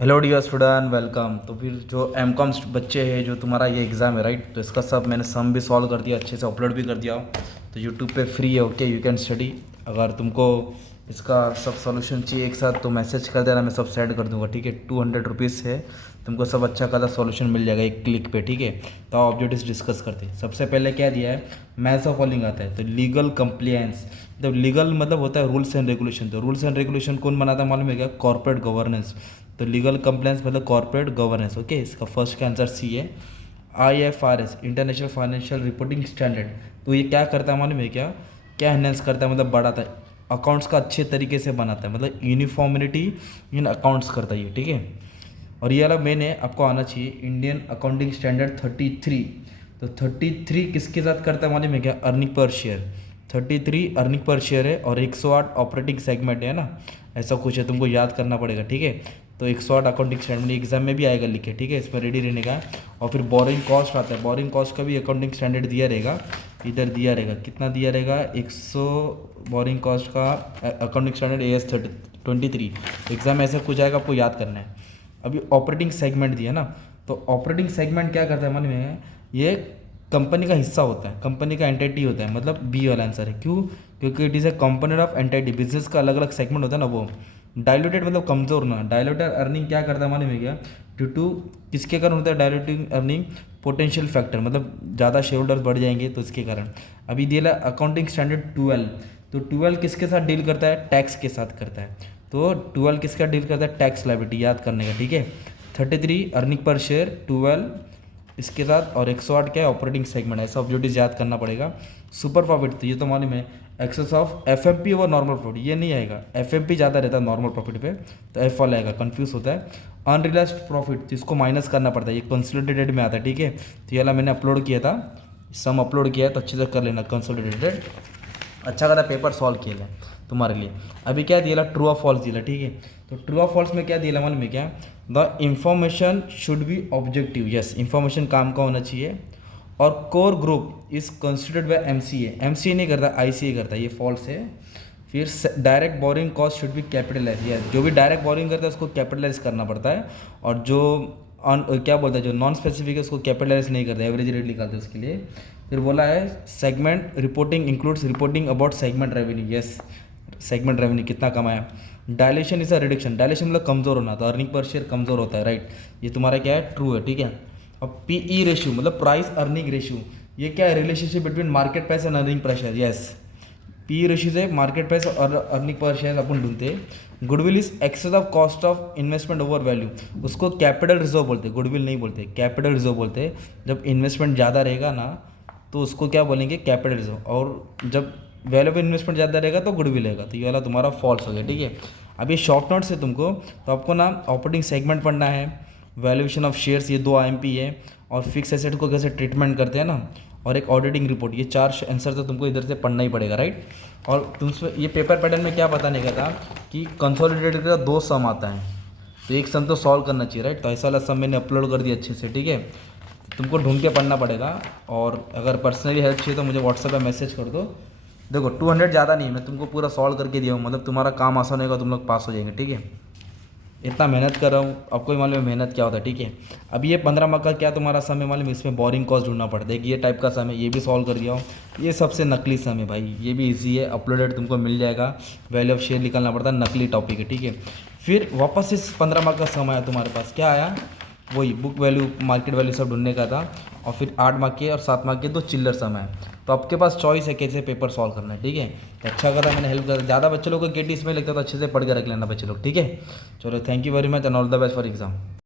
Hello dear student, welcome. तो फिर जो एम कॉम बच्चे हैं, जो तुम्हारा ये एग्ज़ाम है राइट, तो इसका सब मैंने सम भी सॉल्व कर दिया, अच्छे से अपलोड भी कर दिया हो। तो यूट्यूब पे फ्री है, ओके, यू कैन स्टडी। अगर तुमको इसका सब सॉल्यूशन चाहिए एक साथ तो मैसेज कर देना, मैं सब सेंड कर दूंगा, ठीक है। 200 रुपीज़ है, तुमको सब अच्छा खासा सॉल्यूशन मिल जाएगा एक क्लिक पे, ठीक है। तो ऑब्जेक्टिव्स डिस्कस करते हैं। सबसे पहले क्या दिया है, मैथ्स ऑफ फॉलोइंग आता है। तो लीगल कंप्लायंस, मतलब लीगल मतलब होता है रूल्स एंड रेगुलेशन। तो रूल्स एंड रेगुलेशन कौन बनाता है मालूम है क्या? Corporate governance. तो लीगल कंप्लायंस मतलब कॉर्पोरेट गवर्नेंस, ओके। इसका फर्स्ट का आंसर सी है। IFRS, international financial reporting standard. तो ये क्या करता है मालूम है क्या? क्या एनहेंस करता है, मतलब बढ़ाता है, अकाउंट्स का अच्छे तरीके से बनाता है, मतलब यूनिफॉर्मिटी इन अकाउंट्स करता है ये, ठीक है। और ये वाला मेन है, आपको आना चाहिए, इंडियन अकाउंटिंग स्टैंडर्ड 33। तो 33 किसके साथ करता है मालूम है क्या? Earning per share. 33 earning per share है और 108 ऑपरेटिंग सेगमेंट है ना, ऐसा कुछ है, तुमको याद करना पड़ेगा, ठीक है। तो 108 अकाउंटिंग स्टैंडर्ड एग्जाम में भी आएगा लिखे, ठीक है, इस पर रेडी रहने का है। और फिर बोरिंग कॉस्ट आता है, बोरिंग कॉस्ट का भी अकाउंटिंग स्टैंडर्ड दिया रहेगा, इधर दिया रहेगा, कितना दिया रहेगा? 100 बोरिंग कॉस्ट का अकाउंटिंग स्टैंडर्ड AS23। एग्जाम में ऐसा कुछ आएगा, आपको याद करना है। अभी ऑपरेटिंग सेगमेंट दिया ना, तो ऑपरेटिंग सेगमेंट क्या करता है मालूम है? ये कंपनी का हिस्सा होता है, कंपनी का एंटिटी होता है, मतलब बी वाला आंसर है। क्यों? क्योंकि it is a component of entity, business का अलग अलग सेगमेंट होता है ना वो। डायलूटेड मतलब कमज़ोर ना, डायलूटेड अर्निंग क्या करता है मालूम है क्या? ड्यू टू किसके कारण होता है डायलूटिंग अर्निंग? पोटेंशियल फैक्टर, मतलब ज़्यादा शेयर होल्डर्स बढ़ जाएंगे तो इसके कारण। अभी दिया अकाउंटिंग स्टैंडर्ड 12। तो 12 किसके साथ डील करता है? टैक्स के साथ करता है। तो 12 किसका डील करता है? टैक्स लायबिलिटी, याद करने का, ठीक है। 33 अर्निंग पर शेयर, 12 इसके साथ, और 108 क्या है? ऑपरेटिंग सेगमेंट, ऐसा ऑब्जेक्टिव याद करना पड़ेगा। सुपर प्रॉफिट तो ये तो मालूम है, excess of FMP over normal profit, ये नहीं आएगा, FMP ज़्यादा रहता है नॉर्मल प्रॉफिट पे, तो F वाला आएगा, कंफ्यूज होता है। अनरियलाइज्ड प्रॉफिट तो इसको माइनस करना पड़ता है, ये कंसोलिडेटेड में आता है, ठीक है। तो ये वाला मैंने अपलोड किया था, सम अपलोड किया है, तो अच्छे से कर लेना कंसोलिडेटेड। अच्छा खासा पेपर सॉल्व किया है तुम्हारे लिए। अभी क्या दिया? ट्रू और फॉल्स दिया, ठीक है। तो ट्रू और फॉल्स में क्या दिया मालूम है क्या? The information should be objective, yes, information काम का होना चाहिए। और core group is considered bye MCA नहीं करता, ICA करता है, ये फॉल्स है। फिर direct boring cost should be capitalize, या जो भी डायरेक्ट बोरिंग करता है उसको कैपिटलाइज करना पड़ता है। और जो क्या बोलता है, जो नॉन स्पेसिफिक है उसको कैपिटलाइज नहीं करता, एवरेज रेट निकालते हैं उसके लिए। फिर बोला है segment reporting includes reporting about segment revenue, yes, segment revenue कितना कमाया। Dilation is a reduction, dilation मतलब कमज़ोर होना, तो अर्निंग पर शेयर कमज़ोर होता है, राइट। ये तुम्हारा क्या है? ट्रू है, ठीक है। अब PE रेशियो मतलब प्राइस अर्निंग रेशियो, ये क्या है? Relationship between market price and earning per share, yes. PE ratio से मार्केट प्राइस और अर्निंग पर शेयर अपन ढूंढते हैं। Goodwill is excess of cost of investment over value, उसको कैपिटल रिजर्व बोलते हैं, गुडविल नहीं बोलते, कैपिटल रिजर्व बोलते हैं। जब इन्वेस्टमेंट ज़्यादा रहेगा ना तो उसको क्या बोलेंगे? Capital reserve. और जब वैल्यू ऑफ इन्वेस्टमेंट ज़्यादा रहेगा तो गुडविल रहेगा। तो ये वाला तुम्हारा फॉल्स हो गया, ठीक है। अब ये शॉर्ट नोट्स है तुमको, तो आपको ना ऑपरेटिंग सेगमेंट पढ़ना है, वैल्यूएशन ऑफ शेयर्स, ये 2 IMP है, और फिक्स एसेट को कैसे ट्रीटमेंट करते हैं ना, और एक ऑडिटिंग रिपोर्ट, ये 4 आंसर तो तुमको इधर से पढ़ना ही पड़ेगा, राइट। और तुमसे ये पेपर पैटर्न में क्या बताने का था कि कंसोलिडेटेड का 2 सम आता है, तो एक सम तो सॉल्व करना चाहिए, राइट। तो ऐसा वाला सम मैंने अपलोड कर दिया अच्छे से, ठीक है। तुमको ढूंढ के पढ़ना पड़ेगा। और अगर पर्सनली हेल्प चाहिए तो मुझे व्हाट्सएप पे मैसेज कर दो। देखो 200 ज़्यादा नहीं है, मैं तुमको पूरा सॉल्व करके दिया हूँ, मतलब तुम्हारा काम आसान होगा, तुम लोग पास हो जाएंगे, ठीक है। इतना मेहनत कर रहा हूँ, आपको ही मालूम है मेहनत क्या होता है, ठीक है। अब ये 15 मार्क का क्या तुम्हारा सम है मालूम है? इसमें बोरिंग कॉस्ट ढूंढना पड़ता है, कि ये टाइप का सम है, ये भी सॉल्व कर दिया हूँ। ये सबसे नकली सम है भाई, ये भी इजी है, अपलोडेड तुमको मिल जाएगा। वैल्यू ऑफ शेयर निकालना पड़ता है, नकली टॉपिक है, ठीक है। फिर वापस इस 15 मार्क का सम आया तुम्हारे पास, क्या आया? वही बुक वैल्यू, मार्केट वैल्यू सब ढूंढने का था। और फिर 8 मार्क के और 7 मार्क के 2 चिल्लर सम है। तो आपके पास चॉइस है कैसे पेपर सॉल्व करना है, ठीक है। तो अच्छा करा मैंने हेल्प करा, ज़्यादा बच्चे लोग को केटी इसमें लगता है तो अच्छे से पढ़ के रख लेना बच्चे लोग, ठीक है। चलो, thank you very much and all the best for exam.